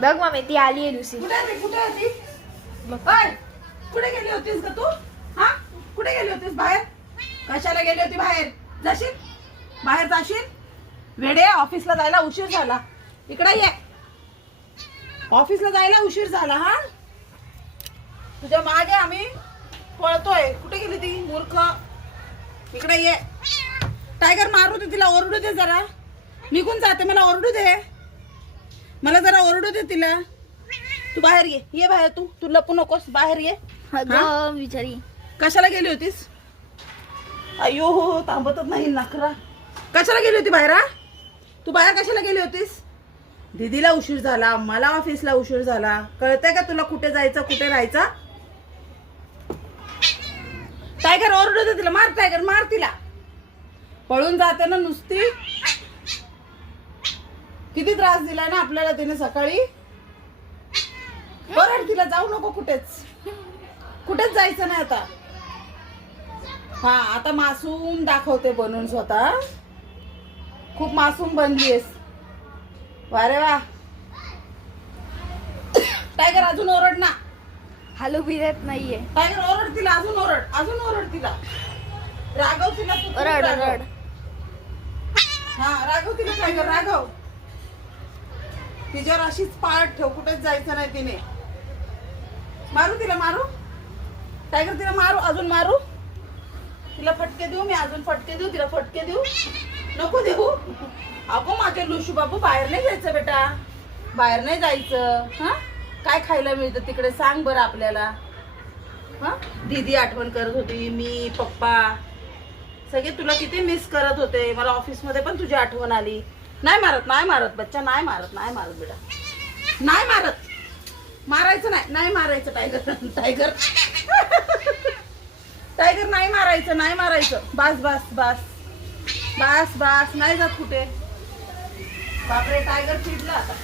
बघ मम्मी ती आली आहे लुसी. कुठे आहे ती? कुठे आहे ती? ओय, कुठे गेली होतीस ग तू? हा, कुठे गेली होतीस बाहेर? कशाला गेली होती बाहेर? जाशील बाहेर जाशील? वेडे, ऑफिसला जायला उशीर झाला. इकडे ये, ऑफिसला जायला उशीर झाला. हा, तुझ्या मागे आम्ही पळतोय. कुठे गेली ती मूर्ख? इकडे ये. टायगर, मारू दे तिला, ओरडू दे जरा. निघून जाते, मला ओरडू दे. मला जरा ओरडू दे तिला. तू बाहेर ये बाहेर. तू लपू नकोस, बाहेर ये. अगं बिचारी. कशाला गेली होतीस? अयो हो, थांबतच नाही नखरा. कशाला गेली होती बाहेर? हा, तू बाहेर कशाला गेली होतीस? दीदीला उशीर झाला, मला ऑफिसला उशीर झाला. कळतंय का तुला कुठे जायचं कुठे राहायचं? टायगर, ओरडू दे तिला. मार टायगर, मार तिला. पळून जाते ना नुसती. किती त्रास दिलाय ना आपल्याला तिने सकाळी. ओरड तिला. जाऊ नको कुठेच जायचं नाही आता. हा, आता मासूम दाखवते बनून स्वतः. खूप मासूम बनलीयस. वारे वा. टायगर, अजून ओरड ना. हलू बिरत नाहीये. टायगर, ओरड तिला. अजून ओरड तिला. रागव तिला तू. रड रड. हा, राघव तिला. टायगर, राघव. तिच्यावर अशीच पाळत ठेव. कुठेच जायचं नाही तिने. मारू तिला, मारू. टायगर, तिला मारू. अजून मारू. तिला फटके देऊ मी. अजून फटके देऊ. तिला फटके देऊ. नको देऊ. अगो माझे लुशू बाबू, बाहेर नाही जायचं बेटा. बाहेर नाही जायचं. हा, काय खायला मिळतं तिकडे सांग बरं आपल्याला. हा, दीदी आठवण करत होती, मी, पप्पा सगळे तुला किती मिस करत होते. मला ऑफिस मध्ये पण तुझी आठवण आली. नाही मारत बच्चा. नाही मारत बेटा. नाही मारत. मारायचं नाही मारायचं. टायगर टायगर, नाही मारायचं. बस. नाही जात कुठे. बापरे, टायगर चिडला आता.